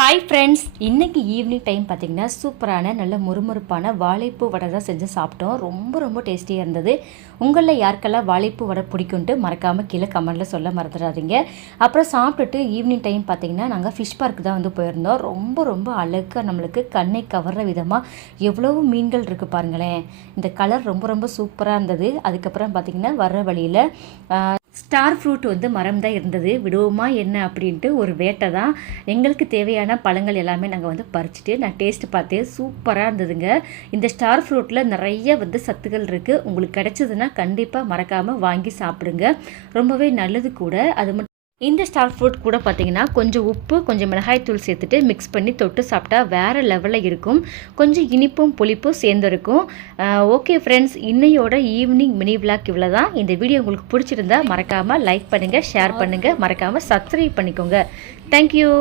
Hi friends, இன்றைக்கி evening time பார்த்திங்கன்னா சூப்பரான நல்ல முறுமுறுப்பான வாழைப்பூ வடை தான் செஞ்சு சாப்பிட்டோம். ரொம்ப ரொம்ப டேஸ்டியாக இருந்தது. உங்களில் யாருக்கெல்லாம் வாழைப்பூ வடை பிடிக்குன்ட்டு மறக்காமல் கீழே கமெண்டில் சொல்ல மறந்துடாதீங்க. அப்புறம் சாப்பிட்டுட்டு ஈவினிங் டைம் பார்த்திங்கன்னா நாங்கள் ஃபிஷ் பார்க்கு தான் வந்து போயிருந்தோம். ரொம்ப ரொம்ப அழகாக நம்மளுக்கு கண்ணை கவர்ற விதமாக எவ்வளவு மீன்கள் இருக்குது பாருங்களேன். இந்த கலர் ரொம்ப ரொம்ப சூப்பராக இருந்தது. அதுக்கப்புறம் பார்த்திங்கன்னா வர்ற வழியில் ஸ்டார் ஃப்ரூட் வந்து மரம் தான் இருந்தது. விடுவோமா என்ன அப்படின்ட்டு ஒரு வேட்டை தான். எங்களுக்கு தேவையான பழங்கள் எல்லாமே நாங்கள் வந்து பறிச்சுட்டு நான் டேஸ்ட் பார்த்தேன். சூப்பராக இருந்ததுங்க. இந்த ஸ்டார் ஃப்ரூட்டில் நிறைய வந்து சத்துக்கள் இருக்குது. உங்களுக்கு கிடைச்சதுன்னா கண்டிப்பாக மறக்காமல் வாங்கி சாப்பிடுங்க. ரொம்பவே நல்லது கூட. அது மட்டும் இந்த ஸ்டார் ஃப்ரூட் கூட பார்த்தீங்கன்னா கொஞ்சம் உப்பு கொஞ்சம் மிளகாய்த்தூள் சேர்த்துட்டு மிக்ஸ் பண்ணி தொட்டு சாப்பிட்டா வேறு லெவலில் இருக்கும். கொஞ்சம் இனிப்பும் புளிப்பும் சேர்ந்துருக்கும். ஓகே ஃப்ரெண்ட்ஸ், இன்னையோட ஈவினிங் மினி விளாக் இவ்வளோ தான். இந்த வீடியோ உங்களுக்கு பிடிச்சிருந்தா மறக்காமல் லைக் பண்ணுங்கள், ஷேர் பண்ணுங்கள், மறக்காமல் சப்ஸ்கிரைப் பண்ணிக்கோங்க. தேங்க்யூ.